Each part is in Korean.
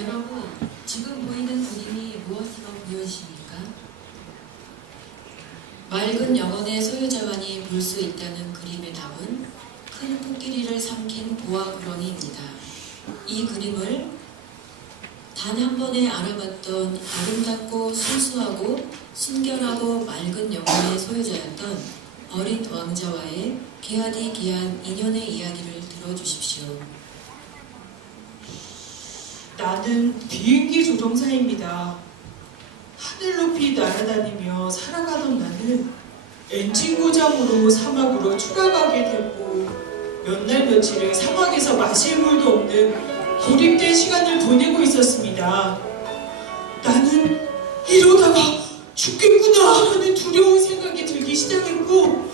여러분, 지금 보이는 그림이 무엇으로 보여지십니까? 맑은 영혼의 소유자만이 볼 수 있다는 그림의 답은 큰 코끼리를 삼킨 보아 구렁이입니다. 이 그림을 단 한 번에 알아봤던 아름답고 순수하고 순결하고 맑은 영혼의 소유자였던 어린 왕자와의 귀하디귀한 인연의 이야기를 들어주십시오. 나는 비행기 조종사입니다. 하늘 높이 날아다니며 살아가던 나는 엔진 고장으로 사막으로 추락하게 됐고 몇 날 며칠을 사막에서 마실 물도 없는 고립된 시간을 보내고 있었습니다. 나는 이러다가 죽겠구나 하는 두려운 생각이 들기 시작했고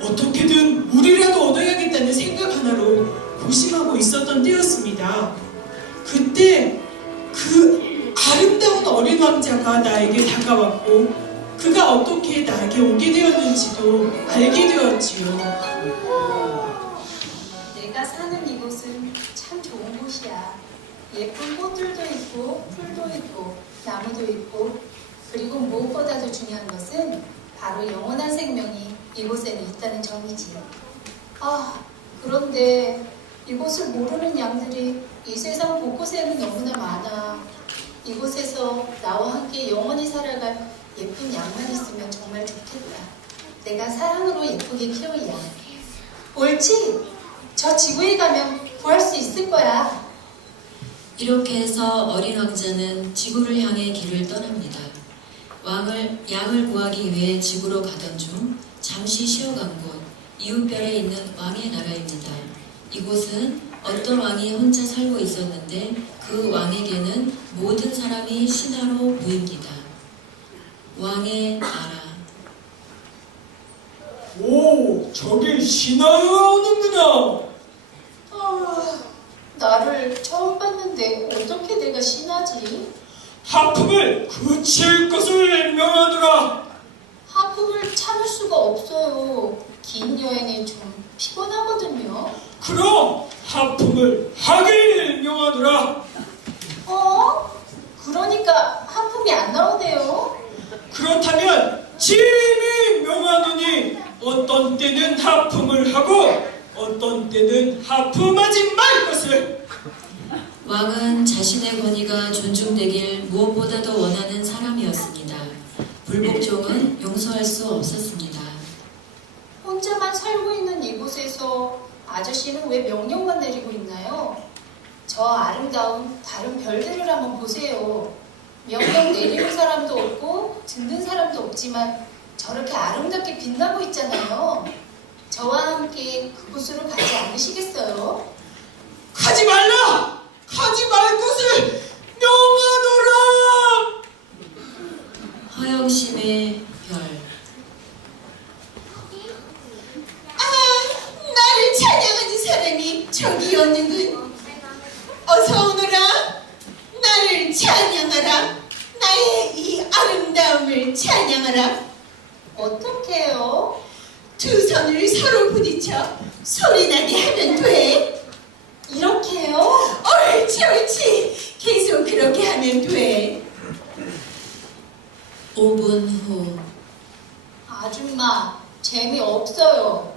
어떻게든 물이라도 얻어야겠다는 생각 하나로 고심하고 있었던 때였습니다. 그때 그 아름다운 어린 왕자가 나에게 다가왔고 그가 어떻게 나에게 오게 되었는지도 알게 되었지요. 내가 사는 이곳은 참 좋은 곳이야. 예쁜 꽃들도 있고 풀도 있고 나무도 있고 그리고 무엇보다도 중요한 것은 바로 영원한 생명이 이곳에는 있다는 점이지. 그런데 이곳을 모르는 양들이 이 세상 곳곳에는 너무나 많아. 이곳에서 나와 함께 영원히 살아갈 예쁜 양만 있으면 정말 좋겠다. 내가 사랑으로 예쁘게 키울 양. 옳지? 저 지구에 가면 구할 수 있을 거야. 이렇게 해서 어린 왕자는 지구를 향해 길을 떠납니다. 양을 구하기 위해 지구로 가던 중 잠시 쉬어간 곳 이웃별에 있는 왕의 나라입니다. 이곳은 어떤 왕이 혼자 살고 있었는데 그 왕에게는 모든 사람이 신하로 보입니다. 왕의 나라. 오, 저기 신하가 오는구나. 나를 처음 봤는데 어떻게 내가 신하지? 하품을 그칠 것을 명하노라. 하품을 참을 수가 없어요. 긴 여행이 좀 피곤하거든요. 그럼 하품을 하길 명하노라. 그러니까 하품이 안 나오네요. 그렇다면 짐이 명하노니 어떤 때는 하품을 하고 어떤 때는 하품하지 말 것을. 왕은 자신의 권위가 존중되길 무엇보다도 원하는 사람이었습니다. 불복종은 용서할 수 없었습니다. 혼자만 살고 있는 이곳에서 아저씨는 왜 명령만 내리고 있나요? 저 아름다운 다른 별들을 한번 보세요. 명령 내리는 사람도 없고 듣는 사람도 없지만 저렇게 아름답게 빛나고 있잖아요. 저와 함께 그곳으로 가지 않으시겠어요? 가지 말라! 가지 말 것을 명하노라! 허영심의 별. 나를 찬양하는 사람이 저기 오는군. 어서 오너라. 나를 찬양하라. 나의 이 아름다움을 찬양하라. 어떻게요? 두 손을 서로 부딪혀 소리나게 하면 돼. 이렇게요? 옳지 옳지. 계속 그렇게 하면 돼. 5분 후. 아줌마, 재미없어요.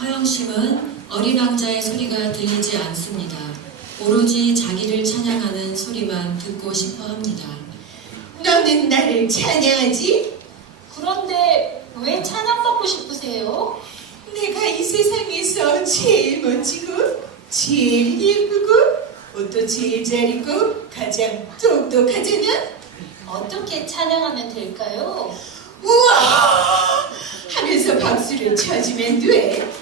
허영심은 어린 왕자의 소리가 들리지 않습니다. 오로지 자기를 찬양하는 소리만 듣고 싶어 합니다. 너는 나를 찬양하지? 그런데 왜 찬양받고 싶으세요? 내가 이 세상에서 제일 멋지고 제일 예쁘고 옷도 제일 잘 입고 가장 똑똑하잖아. 어떻게 찬양하면 될까요? 우와 하면서 박수를 쳐주면 돼.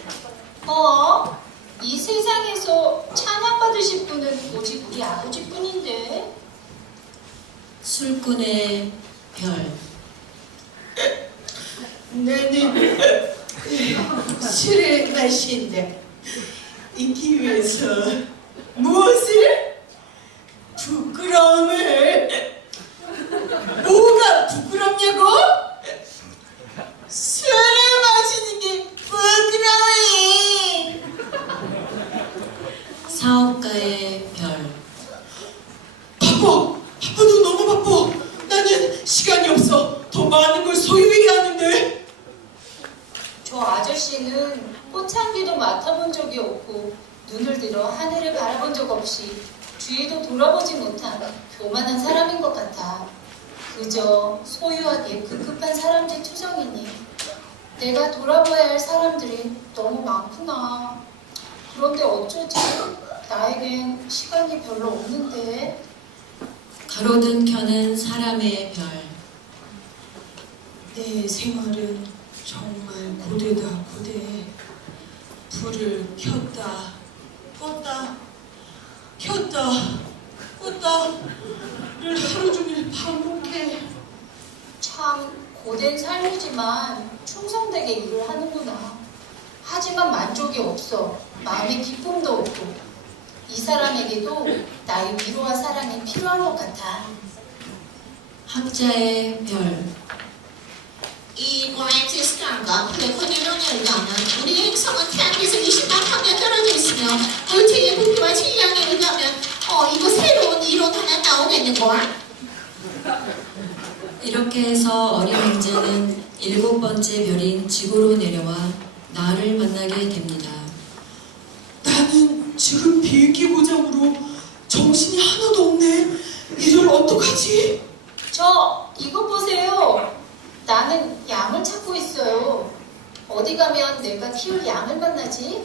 이 세상에서 찬양받으실 분은 오직 우리 아버지뿐인데. 술꾼의 별. 나는 술을 마신다. 이 기회에서 무엇을? 부끄러움을. 뭐가 부끄럽냐고? 술을 마시는 게 부끄러워. 사업가의 별. 아저씨는 꽃향기도 맡아본 적이 없고 눈을 들어 하늘을 바라본 적 없이 뒤에도 돌아보지 못한 교만한 사람인 것 같아. 그저 소유하기에 급급한 사람들 투정이니 내가 돌아봐야 할 사람들이 너무 많구나. 그런데 어쩌지? 나에겐 시간이 별로 없는데. 가로등 켜는 사람의 별. 내 생활은 정말 고되다 고대. 불을 켰다 껐다 켰다 껐다를 하루 종일 반복해. 참 고된 삶이지만 충성되게 일을 하는구나. 하지만 만족이 없어. 마음에 기쁨도 없고. 이 사람에게도 나의 위로와 사랑이 필요한 것 같아. 학자의 별. 이 고액지 스kan과 그의 이론에 의하면 우리 행성은 태양에서 20만 광년 떨어져 있으며 물체의 부피와 질량에 의하면 이거 새로운 이론 하나 나오겠는걸? 이렇게 해서 어린 왕자는 7번째 별인 지구로 내려와 나를 만나게 됩니다. 나는 지금 비행기 고장으로 정신이 하나도 없네. 이걸 어떡하지? 이것 보세요. 나는 양을 찾고 있어요. 어디 가면 내가 키울 양을 만나지?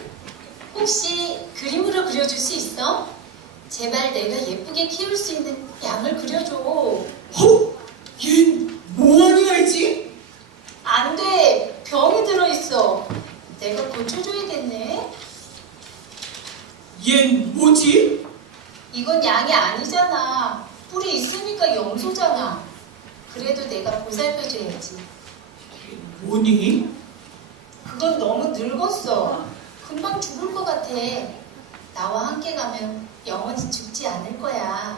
혹시 그림으로 그려줄 수 있어? 제발 내가 예쁘게 키울 수 있는 양을 그려줘. 얜 뭐하니가 있지? 안 돼. 병이 들어있어. 내가 고쳐줘야겠네. 얜 뭐지? 이건 양이 아니잖아. 뿔이 있으니까 염소잖아. 그래도 내가 보살펴줘야지. 뭐니? 그건 너무 늙었어. 금방 죽을 것 같아. 나와 함께 가면 영원히 죽지 않을 거야.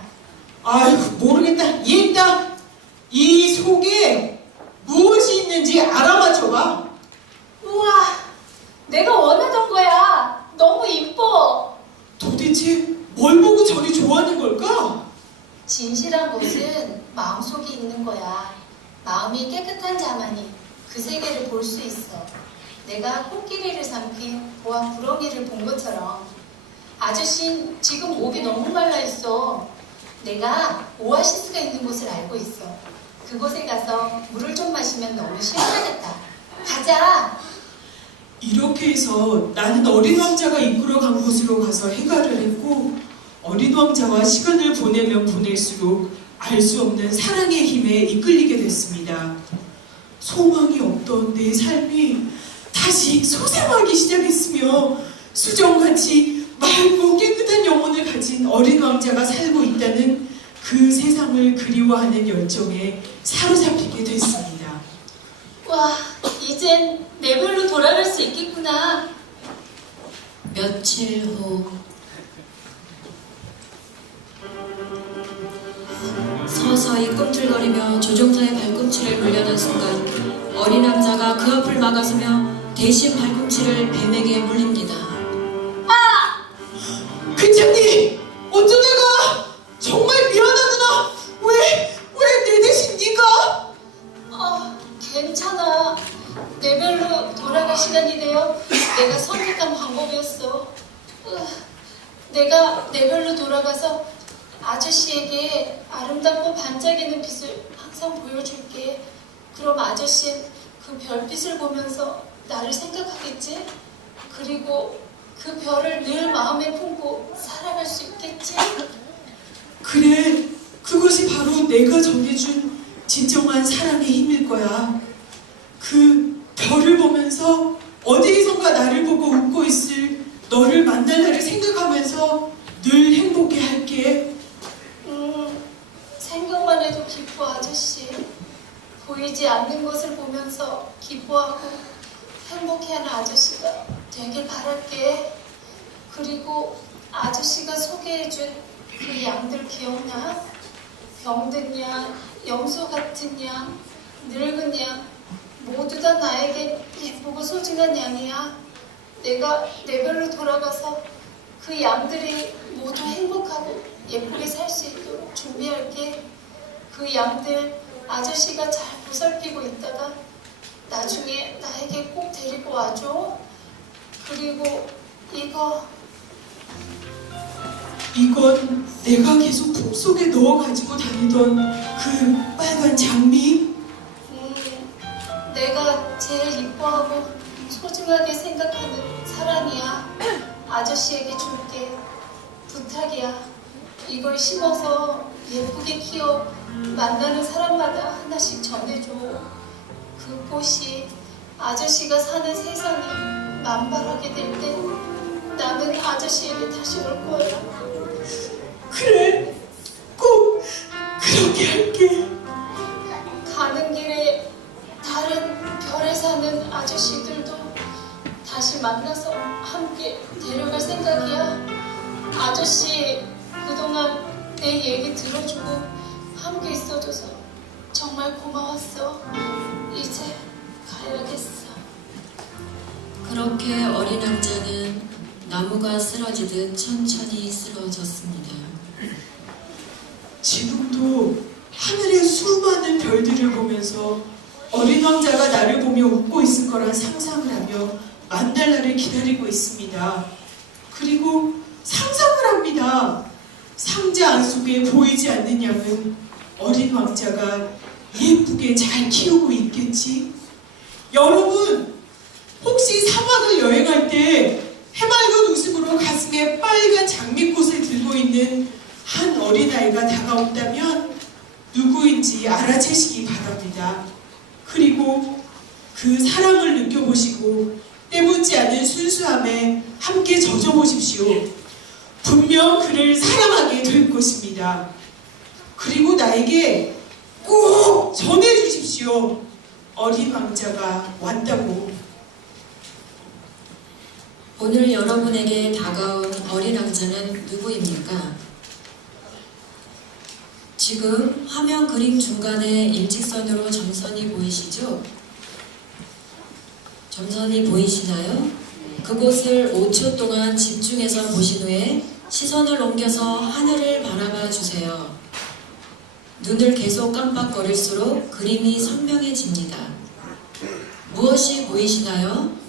아이고 모르겠다. 얘 있다. 이 속에 무엇이 있는지 알아맞혀봐. 우와, 내가 원하던 거야. 너무 이뻐. 도대체 뭘 보고 저리 좋아하는 걸까? 진실한 것은 마음속에 있는 거야. 마음이 깨끗한 자만이 그 세계를 볼 수 있어. 내가 코끼리를 삼킨 보아 구렁이를 본 것처럼. 아저씨 지금 목이 너무 말라 있어. 내가 오아시스가 있는 곳을 알고 있어. 그곳에 가서 물을 좀 마시면 너무 시원하겠다. 가자. 이렇게 해서 나는 어린 왕자가 이끌어간 곳으로 가서 행가를 했고, 어린 왕자와 시간을 보내면 보낼수록 알 수 없는 사랑의 힘에 이끌리게 됐습니다. 소망이 없던 내 삶이 다시 소생하기 시작했으며 수정같이 맑고 깨끗한 영혼을 가진 어린 왕자가 살고 있다는 그 세상을 그리워하는 열정에 사로잡히게 됐습니다. 와, 이젠 내 별로 돌아갈 수 있겠구나. 며칠 후. 서서히 꿈틀거리며 조종사의 발꿈치를 물려는 순간 어린 왕자가 그 앞을 막아서며 대신 발꿈치를 뱀에게 물립니다. 괜찮니? 어쩌다가? 정말 미안하구나. 왜 내 대신 네가? 괜찮아. 내 별로 돌아갈 시간이 되어 내가 선택한 방법이었어. 내가 내 별로 돌아가서 아저씨에게 아름답고 반짝이는 빛을 항상 보여줄게. 그럼 아저씨는 그 별빛을 보면서 나를 생각하겠지? 그리고 그 별을 늘 마음에 품고 살아갈 수 있겠지? 그래, 그것이 바로 내가 전해준 진정한 사랑의 힘일 거야. 그 별을 보면서 어디에선가 나를 보고 웃고 있을 너를 만날 날을 생각하면서 늘 행복해 할게. 생각만 해도 기뻐, 아저씨. 보이지 않는 것을 보면서 기뻐하고 행복해하는 아저씨가 되길 바랄게. 그리고 아저씨가 소개해준 그 양들 기억나? 병든 양, 염소 같은 양, 늙은 양, 모두 다 나에게 예쁘고 소중한 양이야. 내가 내 별로 돌아가서 그 양들이 모두 행복하고 예쁘게 살 수 있도록 준비할게. 그 양들 아저씨가 잘 보살피고 있다가 나중에 나에게 꼭 데리고 갖고 와줘. 그리고 이건 내가 계속 품속에 넣어 가지고 다니던 그 빨간 장미? 내가 제일 이뻐하고 소중하게 생각하는 사람이야. 아저씨에게 줄게. 부탁이야. 이걸 심어서 예쁘게 키워 만나는 사람마다 하나씩 전해줘. 그 꽃이 아저씨가 사는 세상이 만발하게 될 때 나는 아저씨에게 다시 올 거야. 그래, 꼭 그렇게 할게. 가는 길에 다른 별에 사는 아저씨들도 다시 만나서 함께 데려갈 생각이야. 아저씨 그동안 내 얘기 들어주고 함께 있어줘서 정말 고마웠어. 이제 가야겠어. 그렇게 어린 왕자는 나무가 쓰러지듯 천천히 쓰러졌습니다. 지금도 하늘의 수많은 별들을 보면서 어린 왕자가 나를 보며 웃고 있을 거란 상상을 하며 만날 날을 기다리고 있습니다. 그리고 상상을 합니다. 상자 안속에 보이지 않는 양은 어린 왕자가 예쁘게 잘 키우고 있겠지? 여러분, 혹시 사막을 여행할 때 해맑은 웃음으로 가슴에 빨간 장미꽃을 들고 있는 한 어린아이가 다가온다면 누구인지 알아채시기 바랍니다. 그리고 그 사랑을 느껴보시고 때묻지 않은 순수함에 함께 젖어보십시오. 분명 그를 사랑하게 될 것입니다. 그리고 나에게 꼭 전해주십시오. 어린 왕자가 왔다고. 오늘 여러분에게 다가온 어린 왕자는 누구입니까? 지금 화면 그림 중간에 일직선으로 점선이 보이시죠? 점선이 보이시나요? 그곳을 5초 동안 집중해서 보신 후에 시선을 옮겨서 하늘을 바라봐 주세요. 눈을 계속 깜빡거릴수록 그림이 선명해집니다. 무엇이 보이시나요?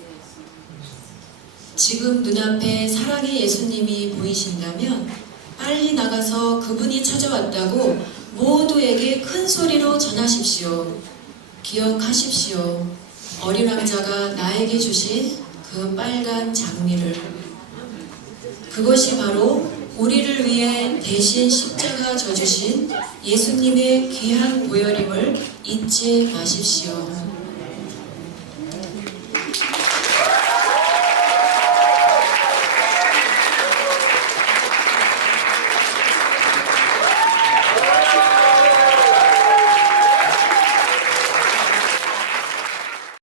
지금 눈앞에 사랑의 예수님이 보이신다면 빨리 나가서 그분이 찾아왔다고 모두에게 큰 소리로 전하십시오. 기억하십시오. 어린 왕자가 나에게 주신 그 빨간 장미를. 그것이 바로 우리를 위해 대신 십자가 져주신 예수님의 귀한 보혈임을 잊지 마십시오.